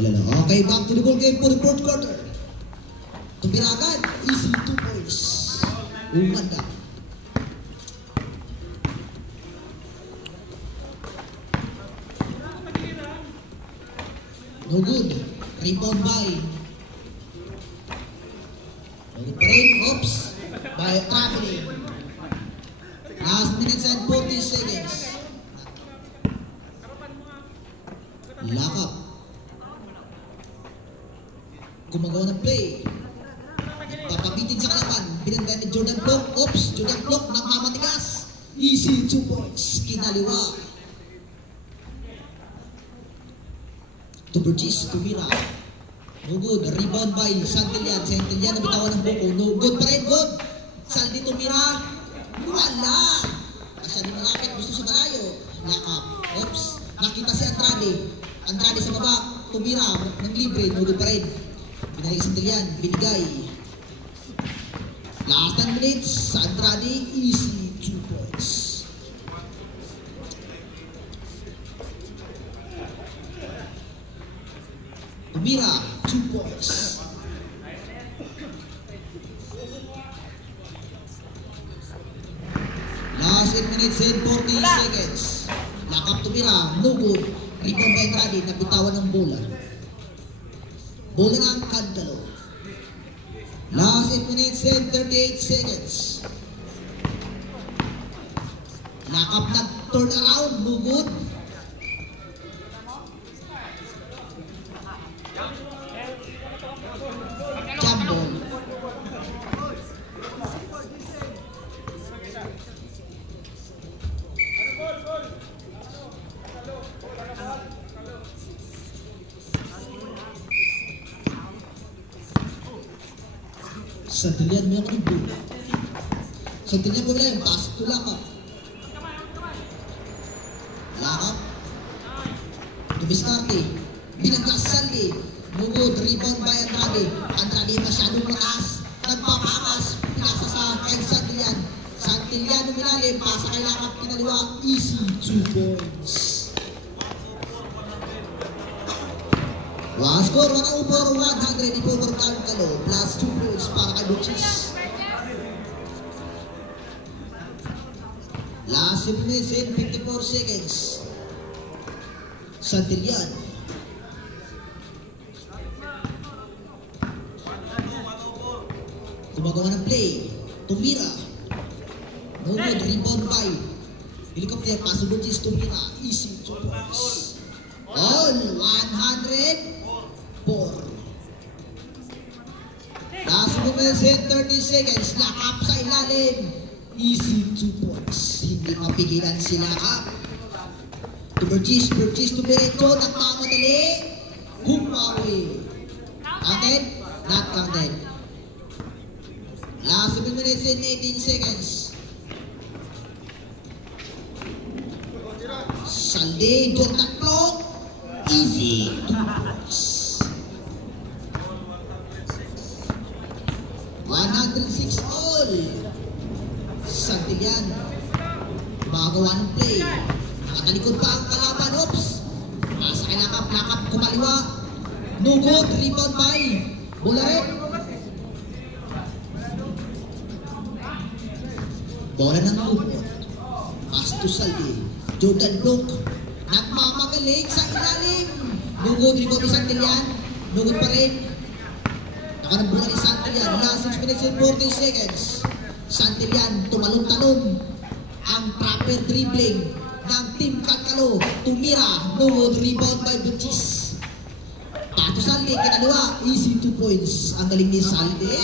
Okay, back to the ball game for the fourth quarter. Tumiragan, easy 2 points. Umanda. No good. Rebound by. No pa rin. Oops. By traveling. Last minutes and 40 seconds. Lock up. Gumagawa ng play. Papabitin sa kalaban. Binanda ni Jordan Block. Oops. Jordan Block namamatigas. Easy 2 points. Kinaliwa. To Burgess, Tumira. No good. Rebound by Santillan. Santillan na bitawan ng buko. No good pa rin. Good. Saldi Tumira. Wala. Kasi di malapit. Gusto sa malayo. Lock up. Oops. Nakita si Andrade. Andrade sa baba. Tumira. Nang libre. No good pa rin. Binalik Santillan. Binigay. Last 10 minutes. Sa Andrade. Easy 2 points. Tumira, 2 points. Last 8 minutes and 40 seconds. Lock up Tumira, no good. Rebound by Andrade, nabitawan ng bola. Bola ng Cantalo. Last 8 minutes and 38 seconds. Lock up na turn around, no good. Santillan mo yung bola. Santillan mo yung pass to lock up. Lock up. Dumiskarte. Binanggas Saldi. No good. Rebound by Andrade. Andrade masyadong mataas. Nagpapangas. Pinasa sa kay Santillan. Santillan umilalim. Pasa kay lock up. Kinaliwa. Easy 2 points. One score, 104, 100 di Power Cantalo plus 2 points para kay Burgess. Last 7 minutes and 54 seconds. Santillan. Gumagawa ng play. Tumira. No good, rebound by helicopter, pass to Burgess. Tumira. Easy 2 points. All 100. Last minutes and 30 seconds. Lock up sa ilalim. Easy 2 points. Hindi mapigilan si lock up. To Burgess. Burgess to Berecho. Nagmamadali. Humawi. Counted? Not counted. Last 7 minutes and 18 seconds. Saldi. Jordan Block. Easy 2 points. 106 all. Santillan. Gumagawa ng play. Nakatalikod pa ang kalaban. Oops. Nasa kay lakap. Lakap kumaliwa. No good. Rebound by Bularet. Bola ng lupot. Pass to Saldi. Jordan Block. Nagmamagaling sa ilalim. No good. Rebound by Santillan. No good pa rin. Nakanabula ni Santillan. Last 6 minutes and 40 seconds. Santillan tumalong-talong. Ang proper dribbling ng Team Cantalo. Tumira. No good. Rebound by Burgess. Pato Saldi. Kinaliwa. Easy 2 points. Ang galing ni Saldi.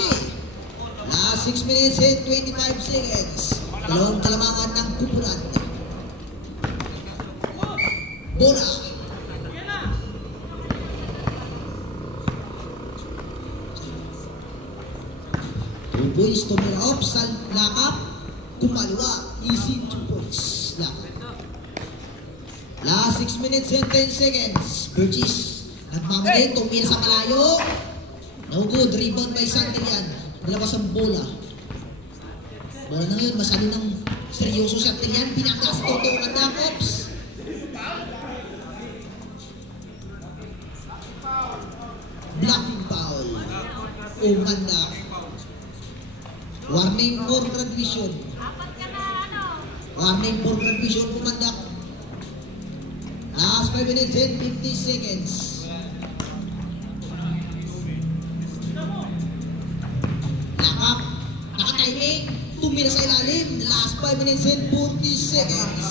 Last 6 minutes and 25 seconds. Dalawang kalamangan ng kupunan. Bola. Boys, Tumira up, lock up, kumaliwa, easy 2 points, lock up. Last 6 minutes and 10 seconds. Burgess, nagmamali, Tumira sa malayo. No good, rebound by Santillan. Nalabas ang bola. Bola na ngayon, masabi ng seryoso Santillan, pinangkas, tutungan na, Ops. Umandak. Warning for graduation. Warning for graduation, umandak. Last 5 minutes and 50 seconds. Lakap. Naka-timing. Tumira sa ilalim. Last 5 minutes and 40 seconds.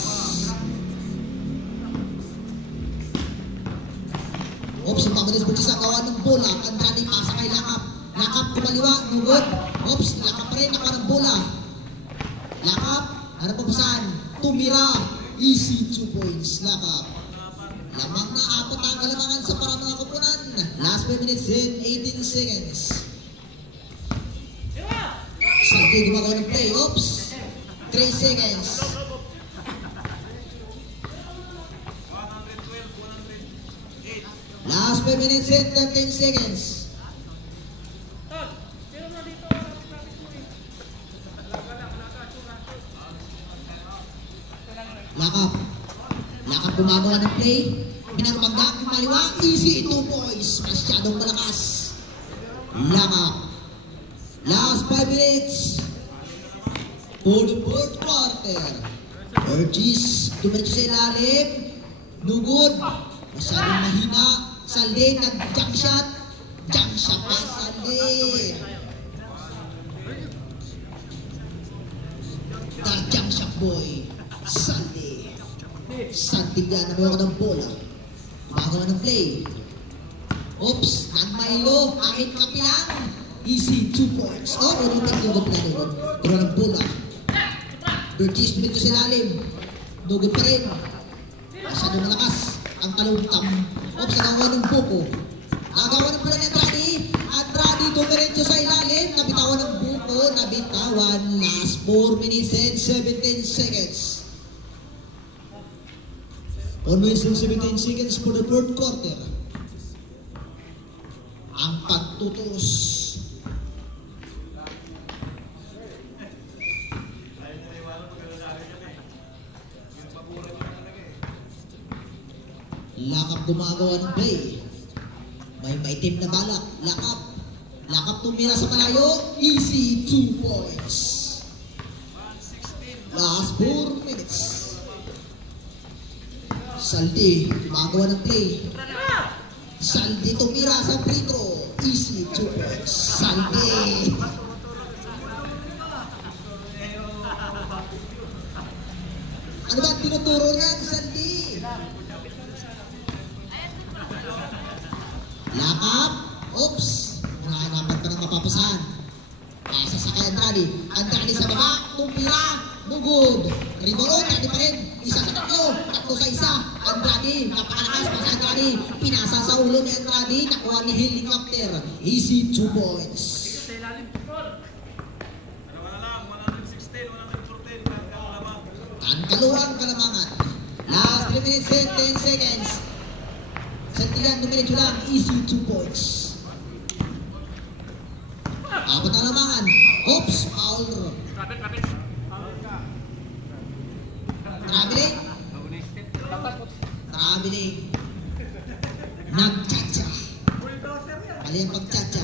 Oops, ang pamalis mo sa gawa ng bola. Andrade pasa kay Lakap. Lakap kumaliwa, nugod. Oops, Lakap pa rin, nakuha ng bola. Lakap, ano pa pasan? Tumira, easy 2 points. Lakap. Lamang na apat ang kalamangan sa para mga kupunan. Last 5 minutes and 18 seconds. Santi gumagawa ng play. Oops, 3 seconds. Last 5 minutes and 10 seconds. Lakap. Lakap gumagawa ng play. Binagmagdak yung maliwa. Easy 2 points. Masyadong malakas. Lakap. Last 5 minutes. For the fourth quarter. Urges. Tumiretso sa ilalim. Nugod. Masyadong mahina. Salde, nag-jump shot. Jump shot pa, Salde. Nag-jump shot, boy. Salde. Santigyan na mo ng bola. Tumagawa ng play. Oops, nag-Milo. Kahit kapilang. Easy 2 points. Oh, ano yung nugod na nugod? Tumagawa ng bola. Burgess, tumito sa lalim. Nugod pa rin. Masyadong malakas. Ang talong-tam. Oops, nagawa ng buko. Nagawa ng pula ni Andrade. Andrade dumiretso sa ilalim. Nabitawan ng buko. Nabitawan. Last 4 minutes and 17 seconds. 1 minutes and 17 seconds for the fourth quarter. Ang pagtutos. Lakap gumagawa ng play. May maitim na balak. Lakap. Lakap tumira sa malayo. Easy 2 points. Last 4 minutes. Saldi gumagawa ng play. Saldi tumira sa free throw. Easy 2 points. Saldi. Ano ba tinuturo niya? Saldi. Lakap. Oops. Nakahanapan pa ng mapapasahan. Pasa sa kay Andrade. Andrade sa baba. Tumira. Nugod. Rebound. Andrade pa rin. Isa sa tatlo. Tatlo sa isa. Andrade. Napakalakas pa sa Andrade. Pinasa sa ulo ni Andrade. Nakuha ni Helicopter. Easy 2 points. Kaluang kalamangan. Last 3 minutes and 10 seconds. Santilan, dumiretso lang. Easy 2 points. Apat na lamangan. Oops, foul. Traveling. Traveling. Nag-chacha. Mali ang pag-chacha.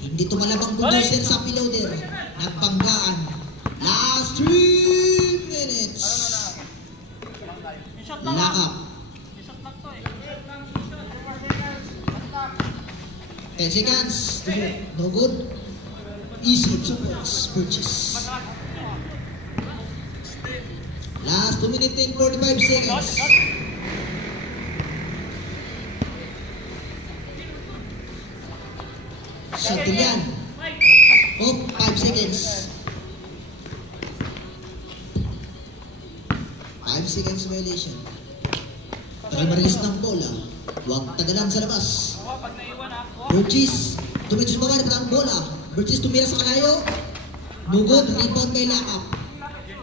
Hindi tumalabang bulldozer sa piloder. Nagbanggaan. Last 3 minutes. Lakap. 10 seconds. No good. Easy 2 points. Purchase. Last 2 minutes and 45 seconds. Santillan. Oh, 5 seconds. 5 seconds violation. Try marilis ng bola. Huwag tagalan sa labas. Burgess. Tumitis mo nga ang bola. Burgess tumira sa kalayo. Nugod. Rebound by Lakap.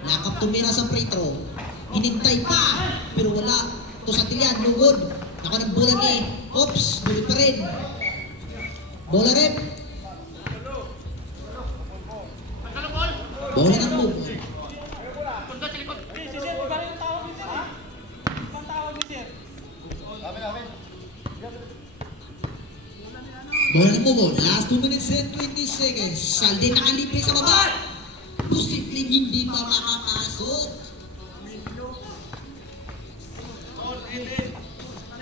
Lakap tumira sa free throw. Hinintay pa. Pero wala. Ito sa Tilian. Nugod. Naka ng bola ni. Oops. Nugod pa rin. Bola rep. Bola ng move. Ball na mo, ball. Last 2 minutes and 20 seconds. Saldi nakalipin sa baba. Posibleng hindi pa makapasok.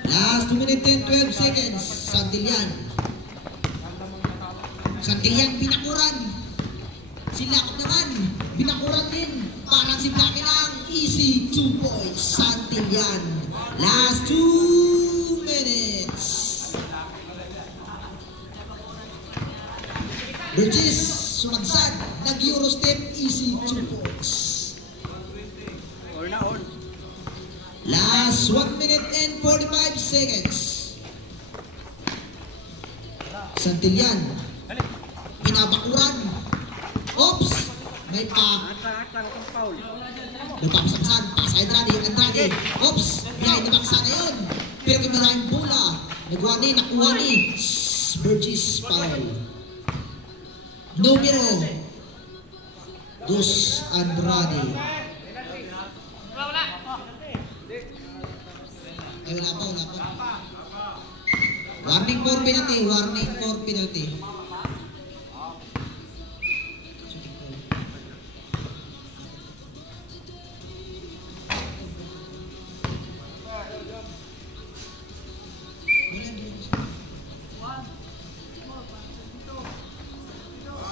Last 2 minutes and 12 seconds. Santillan. Santillan binakuran. Si Lakot naman. Binakuran din. Parang si Blackie lang. Easy 2 points. Santillan. Last 2 minutes. Burgess, sumagsad, nag-Eurostep, easy 2 points. Last 1 minute and 45 seconds. Santillan, binabakuran. Oops, may pa. Napapasaksan, pasa Andrade, Andrade. Oops, behind the back sana yun. Pero kumalaking bola. Nagawa ni, nakuha ni. Burgess foul. Numero 2, Andrade. Ay, wala pa. Warning for penalty.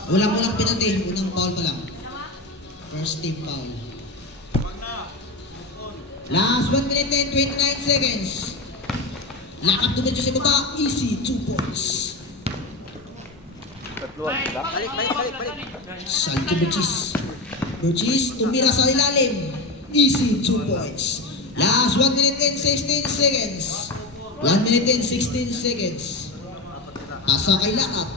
Walang penalty, unang foul pa lang. First team foul. Last 1 minute and 29 seconds. Lakap dumadyo sa baba, easy 2 points. Balik. Salto Burgess, tumira sa ilalim, easy 2 points. Last 1 minute and 16 seconds. 1 minute and 16 seconds. Pasa kay Lakap.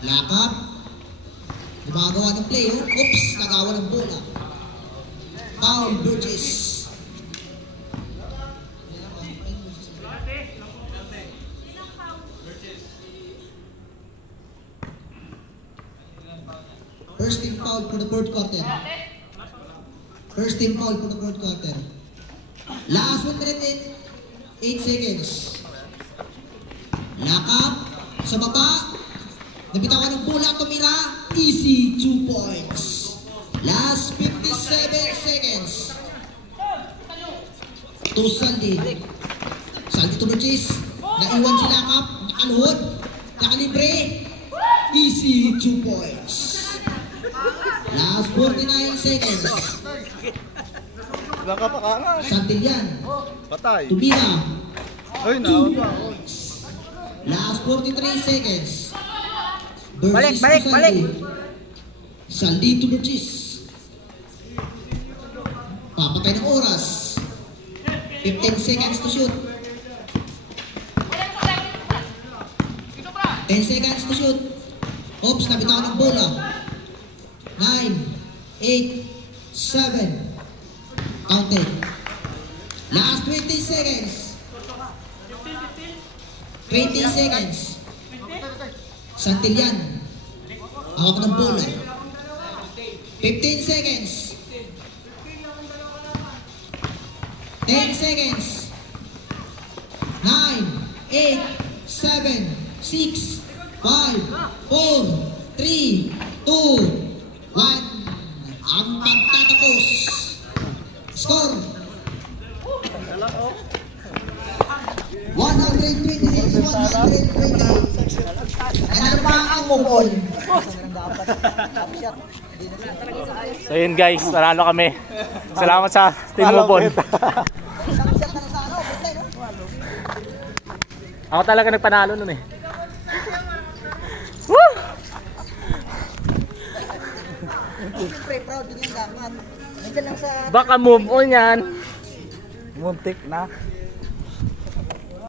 Lakap. Gumagawa ng play, oh. Oops, nagawa ng bola. Foul, Burgess. First team foul for the third quarter. Last 1 minute and 8 seconds. Lakap. Sa baba. Nabitawan ng bola, tumira, easy 2 points. Last 57 seconds. To Saldi to Burgess. Naiwan si Lakap, nakaluhod, nakalibre, easy 2 points. Last 49 seconds. Santillan. Tumira, 2 points. Last 43 seconds. Burgess Balik. Saldi to Burgess. Papatay ng oras. 15 seconds to shoot. 10 seconds to shoot. Oops, nabitawan ng bola. 9, 8, 7. Counted. Last 20 seconds. 20 seconds. Santillan. Hawak ng bola. 15 seconds. 10 seconds. 9, 8, 7, 6, 5, 4, 3, 2, 1. Ang pagtatapos. Score. 126-120. Ano pa ang mukol? So yun guys, panalo kami. Salamat sa Team Mubon. Ako talaga nagpanalo nun eh. Woo! Proud din yung dapat. Nandiyan lang sa... Baka move on yan. Muntik na.